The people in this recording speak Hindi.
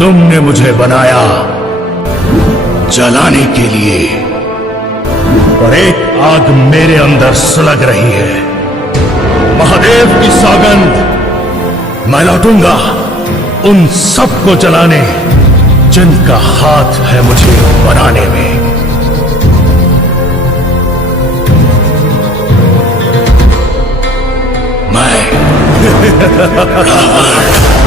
तुमने मुझे बनाया जलाने के लिए, और एक आग मेरे अंदर सुलग रही है। महादेव की सौगंध, मैं लौटूंगा उन सबको जलाने जिनका हाथ है मुझे बनाने में। मैं रावण